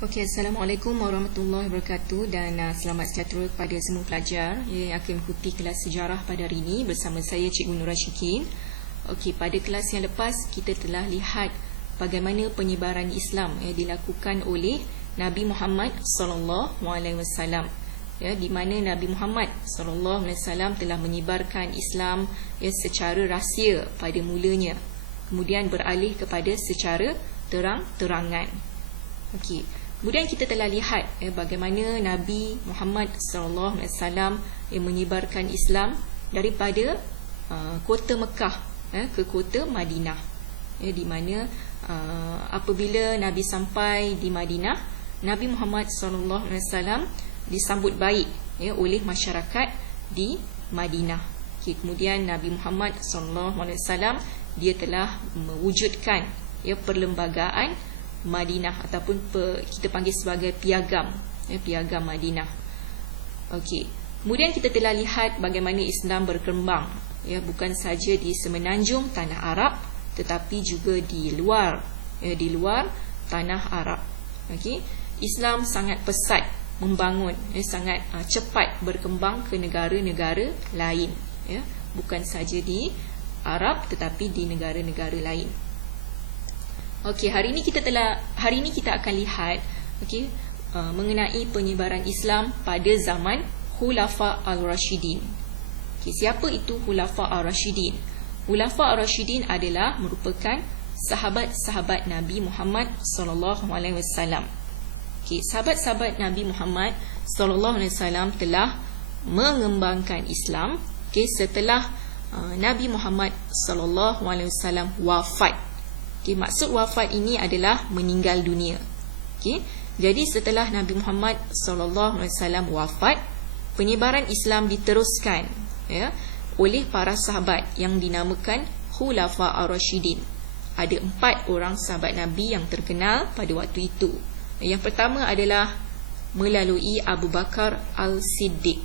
Okey, Assalamualaikum warahmatullahi wabarakatuh dan selamat sejahtera kepada semua pelajar yang akan mengikuti kelas sejarah pada hari ini bersama saya Cikgu Nura Syikin. Okey, pada kelas yang lepas kita telah lihat bagaimana penyebaran Islam yang dilakukan oleh Nabi Muhammad SAW, ya, di mana Nabi Muhammad SAW telah menyebarkan Islam secara rahsia pada mulanya, kemudian beralih kepada secara terang-terangan. Okey. Kemudian kita telah lihat bagaimana Nabi Muhammad SAW menyebarkan Islam daripada kota Mekah ke kota Madinah, di mana apabila Nabi sampai di Madinah, Nabi Muhammad SAW disambut baik oleh masyarakat di Madinah. Okay, kemudian Nabi Muhammad SAW dia telah mewujudkan perlembagaan Madinah ataupun kita panggil sebagai piagam, piagam Madinah. Okey. Kemudian kita telah lihat bagaimana Islam berkembang, bukan saja di semenanjung tanah Arab tetapi juga di luar tanah Arab. Okey. Islam sangat pesat membangun, sangat cepat berkembang ke negara-negara lain, bukan saja di Arab tetapi di negara-negara lain. Okey, hari ini kita akan lihat mengenai penyebaran Islam pada zaman Khulafa Al-Rashidin. Okey, siapa itu Khulafa Al-Rashidin? Khulafa Al-Rashidin adalah merupakan sahabat-sahabat Nabi Muhammad SAW. Okey, sahabat-sahabat Nabi Muhammad SAW telah mengembangkan Islam setelah Nabi Muhammad SAW wafat. Okay, maksud wafat ini adalah meninggal dunia. Okay, jadi setelah Nabi Muhammad SAW wafat, penyebaran Islam diteruskan oleh para sahabat yang dinamakan Khulafa Ar-Rashidin. Ada 4 orang sahabat Nabi yang terkenal pada waktu itu. Yang pertama adalah melalui Abu Bakar Al-Siddiq.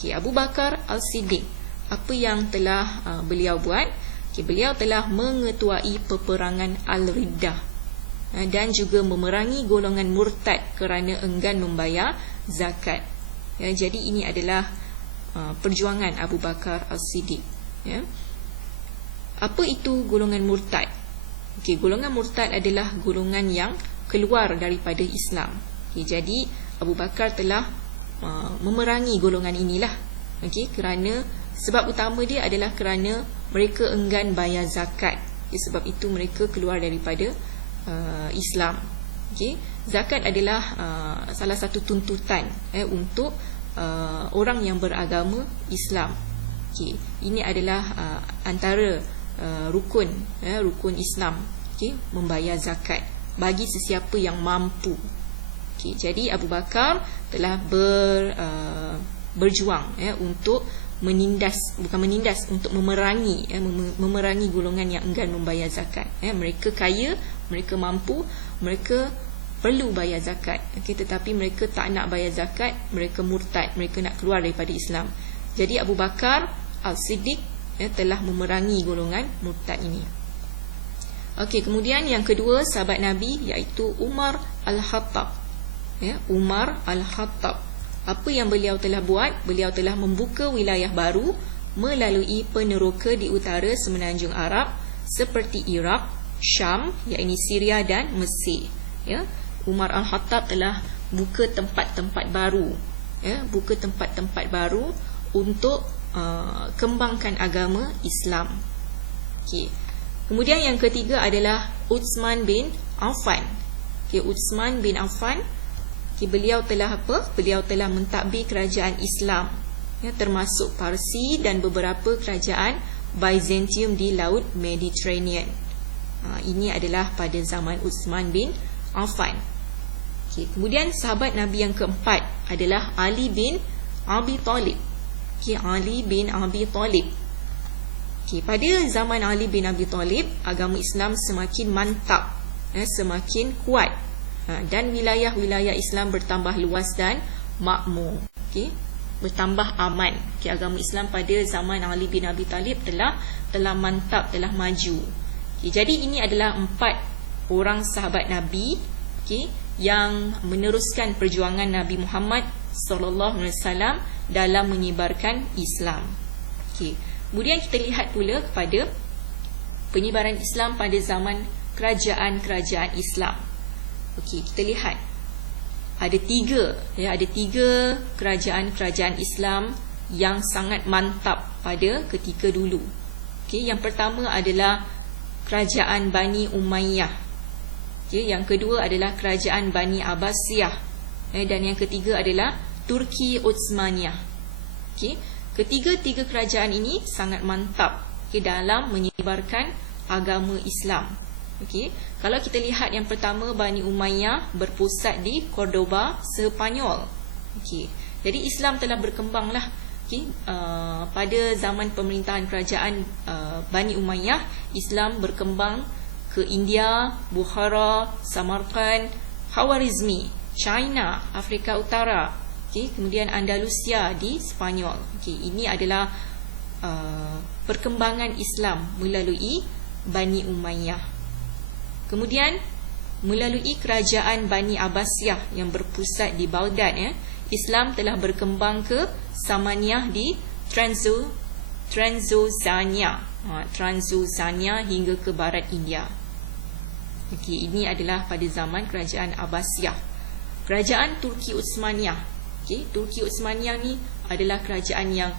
Okay, Abu Bakar Al-Siddiq, apa yang telah beliau buat? Beliau telah mengetuai peperangan Al-Riddah dan juga memerangi golongan murtad kerana enggan membayar zakat. Jadi ini adalah perjuangan Abu Bakar Al-Siddiq. Apa itu golongan murtad? Golongan murtad adalah golongan yang keluar daripada Islam. Jadi Abu Bakar telah memerangi golongan inilah. Kerana sebab utama dia adalah kerana mereka enggan bayar zakat. Sebab itu mereka keluar daripada Islam. Zakat adalah salah satu tuntutan untuk orang yang beragama Islam. Ini adalah antara rukun Islam, membayar zakat bagi sesiapa yang mampu. Jadi Abu Bakar telah berjuang untuk untuk memerangi golongan yang enggan membayar zakat. Mereka kaya, mereka mampu, mereka perlu bayar zakat. Tetapi mereka tak nak bayar zakat, mereka murtad, mereka nak keluar daripada Islam. Jadi Abu Bakar Al-Siddiq telah memerangi golongan murtad ini. Kemudian yang kedua sahabat Nabi iaitu Umar Al-Khattab. Umar Al-Khattab. Apa yang beliau telah buat? Beliau telah membuka wilayah baru melalui peneroka di utara semenanjung Arab seperti Iraq, Syam, iaitu Syria dan Mesir. Umar Al-Khattab telah buka tempat-tempat baru, buka tempat-tempat baru untuk kembangkan agama Islam. Kemudian yang ketiga adalah Utsman bin Affan. Utsman bin Affan, beliau telah apa? Beliau telah mentadbir kerajaan Islam, termasuk Parsi dan beberapa kerajaan Byzantium di Laut Mediterranean. Ini adalah pada zaman Utsman bin Affan. Kemudian sahabat Nabi yang keempat adalah Ali bin Abi Talib. Ali bin Abi Talib. Pada zaman Ali bin Abi Talib, agama Islam semakin mantap, semakin kuat. Dan wilayah-wilayah Islam bertambah luas dan makmur, bertambah aman. Agama Islam pada zaman Ali bin Abi Talib telah mantap, telah maju. Jadi ini adalah 4 orang sahabat Nabi okey, yang meneruskan perjuangan Nabi Muhammad sallallahu alaihi wasallam dalam menyebarkan Islam. Okey. Kemudian kita lihat pula kepada penyebaran Islam pada zaman kerajaan-kerajaan Islam. Okey, kita lihat ada tiga kerajaan-kerajaan Islam yang sangat mantap pada ketika dulu. Okey, yang pertama adalah kerajaan Bani Umayyah. Okey, yang kedua adalah kerajaan Bani Abbasiyah. Dan yang ketiga adalah Turki Utsmaniyah. Okey, ketiga-tiga kerajaan ini sangat mantap dalam menyebarkan agama Islam. Okey, kalau kita lihat yang pertama, Bani Umayyah berpusat di Cordoba, Sepanyol. Okey, jadi Islam telah berkembanglah. Okey, pada zaman pemerintahan kerajaan Bani Umayyah, Islam berkembang ke India, Bukhara, Samarkand, Khawarizmi, China, Afrika Utara. Okey, kemudian Andalusia di Sepanyol. Okey, ini adalah perkembangan Islam melalui Bani Umayyah. Kemudian melalui kerajaan Bani Abbasiyah yang berpusat di Baghdad, Islam telah berkembang ke Samaniyah di Transylvania hingga ke barat India. Okey, ini adalah pada zaman kerajaan Abbasiyah. Kerajaan Turki Utsmaniyah. Okey, Turki Utsmaniyah ni adalah kerajaan yang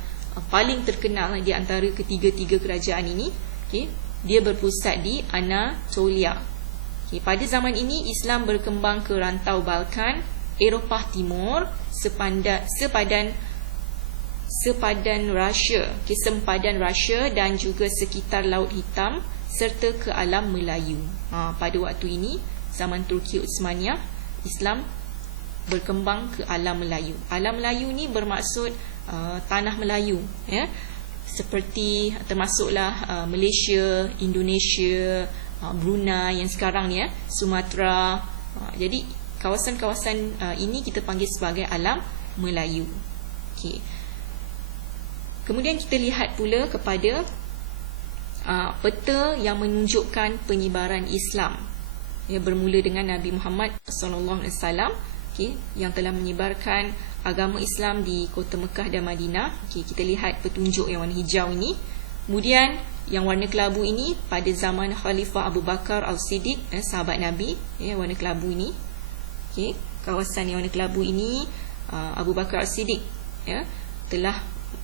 paling terkenal di antara ketiga-tiga kerajaan ini. Okey, dia berpusat di Anatolia. Okey, pada zaman ini Islam berkembang ke rantau Balkan, Eropah Timur, sempadan Rusia, sempadan Rusia dan juga sekitar Laut Hitam serta ke alam Melayu. Pada waktu ini, zaman Turki Utsmaniyah, Islam berkembang ke alam Melayu. Alam Melayu ni bermaksud tanah Melayu, seperti termasuklah Malaysia, Indonesia, Brunei yang sekarang ni, Sumatera. Jadi kawasan-kawasan ini kita panggil sebagai alam Melayu. Okey. Kemudian kita lihat pula kepada peta yang menunjukkan penyebaran Islam. Bermula dengan Nabi Muhammad sallallahu alaihi wasallam, yang telah menyebarkan agama Islam di kota Mekah dan Madinah. Okey, kita lihat petunjuk yang warna hijau ini. Kemudian yang warna kelabu ini pada zaman Khalifah Abu Bakar Al-Siddiq, sahabat Nabi, warna kelabu ini. Okey, kawasan yang warna kelabu ini, Abu Bakar Al-Siddiq telah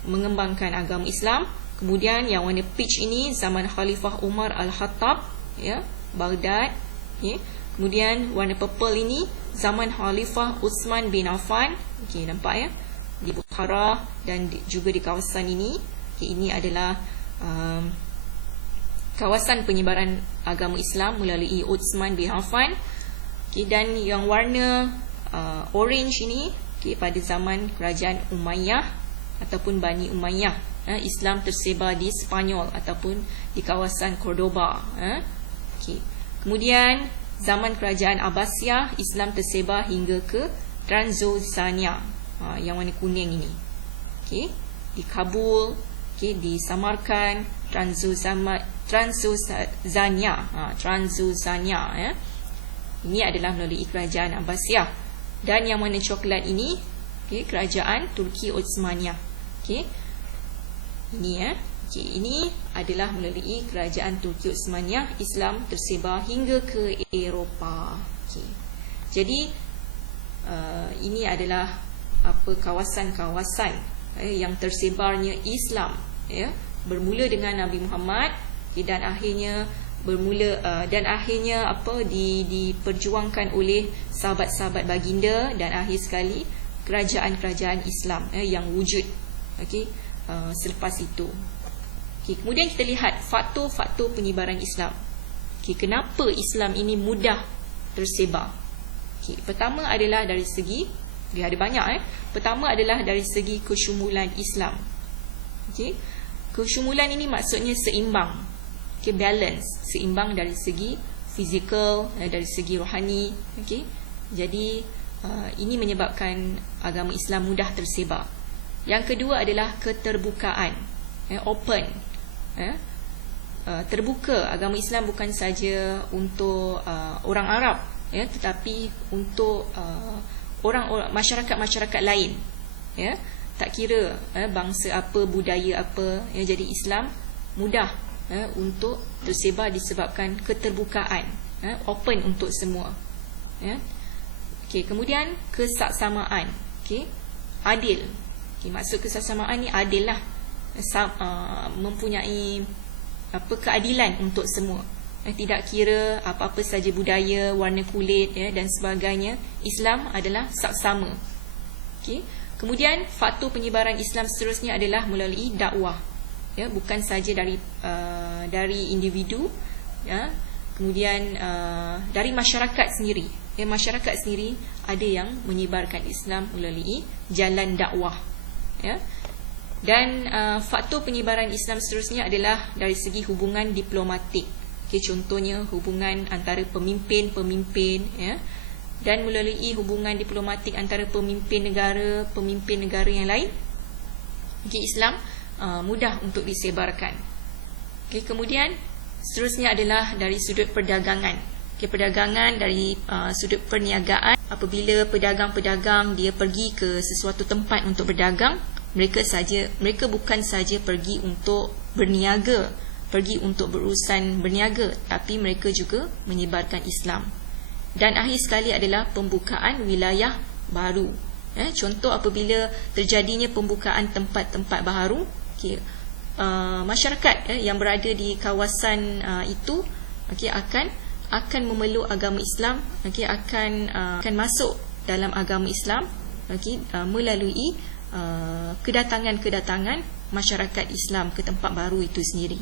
mengembangkan agama Islam. Kemudian yang warna peach ini zaman Khalifah Umar Al-Khattab, Baghdad. Kemudian warna purple ini zaman Khalifah Uthman bin Affan. Okey, nampak di Bukhara dan juga di kawasan ini. Okey, ini adalah kawasan penyebaran agama Islam melalui Uthman bin Affan. Okey, dan yang warna orange ini, pada zaman kerajaan Umayyah ataupun Bani Umayyah, Islam tersebar di Sepanyol ataupun di kawasan Cordoba. Okey. Kemudian zaman kerajaan Abbasiyah, Islam tersebar hingga ke Transylvania, yang warna kuning ini. Okey, di Kabul, di Samarkand, Transylvania. Ini adalah melalui kerajaan Abbasiyah. Dan yang warna coklat ini, kerajaan Turki Utsmaniyah. Ini adalah melalui kerajaan Turki Utsmaniyah, Islam tersebar hingga ke Eropah. Jadi ini adalah kawasan-kawasan yang tersebarnya Islam, bermula dengan Nabi Muhammad, dan akhirnya diperjuangkan oleh sahabat-sahabat baginda, dan akhir sekali kerajaan-kerajaan Islam yang wujud selepas itu. Kemudian kita lihat faktor-faktor penyebaran Islam. Kenapa Islam ini mudah tersebar? Pertama adalah dari segi, dia ada banyak. Pertama adalah dari segi kesyumulan Islam. Kesyumulan ini maksudnya seimbang, balance, seimbang dari segi fizikal, dari segi rohani. Jadi ini menyebabkan agama Islam mudah tersebar. Yang kedua adalah keterbukaan, open, terbuka. Agama Islam bukan saja untuk orang Arab, ya, tetapi untuk orang-orang, masyarakat-masyarakat lain, ya, tak kira bangsa apa, budaya apa, ya, jadi Islam mudah untuk tersebar disebabkan keterbukaan, open untuk semua, ya. Okey, kemudian kesaksamaan, okey, adil. Okey, maksud kesaksamaan ni adil lah, mempunyai keadilan untuk semua, tidak kira apa-apa saja budaya, warna kulit, ya, dan sebagainya. Islam adalah saksama. Okey. Kemudian faktor penyebaran Islam seterusnya adalah melalui dakwah, ya, bukan saja dari individu, ya, kemudian dari masyarakat sendiri, ya, masyarakat sendiri ada yang menyebarkan Islam melalui jalan dakwah, ya. Dan faktor penyebaran Islam seterusnya adalah dari segi hubungan diplomatik. Okay, contohnya hubungan antara pemimpin-pemimpin, ya, dan melalui hubungan diplomatik antara pemimpin negara yang lain, okay, Islam mudah untuk disebarkan. Okay, kemudian seterusnya adalah dari sudut perdagangan. Okay, perdagangan dari sudut perniagaan. Apabila pedagang-pedagang dia pergi ke sesuatu tempat untuk berdagang, mereka bukan saja pergi untuk berniaga, pergi untuk berurusan berniaga, tapi mereka juga menyebarkan Islam. Dan akhir sekali adalah pembukaan wilayah baru. Contoh apabila terjadinya pembukaan tempat-tempat baru, okay, masyarakat yang berada di kawasan itu, okay, akan memeluk agama Islam, okay, akan masuk dalam agama Islam, okay, melalui kedatangan masyarakat Islam ke tempat baru itu sendiri.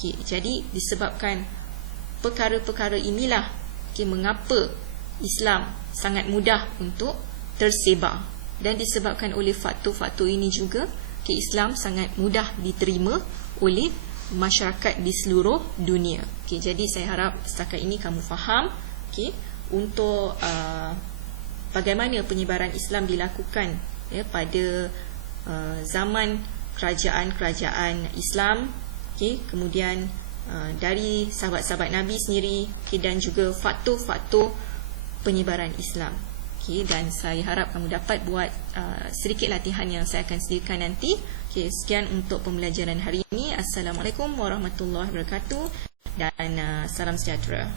Okay, jadi disebabkan perkara-perkara inilah, okay, mengapa Islam sangat mudah untuk tersebar, dan disebabkan oleh faktor-faktor ini juga, okay, Islam sangat mudah diterima oleh masyarakat di seluruh dunia. Okay, jadi saya harap setakat ini kamu faham, okay, untuk bagaimana penyebaran Islam dilakukan, ya, pada zaman kerajaan-kerajaan Islam, okay, kemudian dari sahabat-sahabat Nabi sendiri, okay, dan juga faktor-faktor penyebaran Islam. Okay, dan saya harap kamu dapat buat sedikit latihan yang saya akan sediakan nanti. Okay, sekian untuk pembelajaran hari ini. Assalamualaikum warahmatullahi wabarakatuh dan salam sejahtera.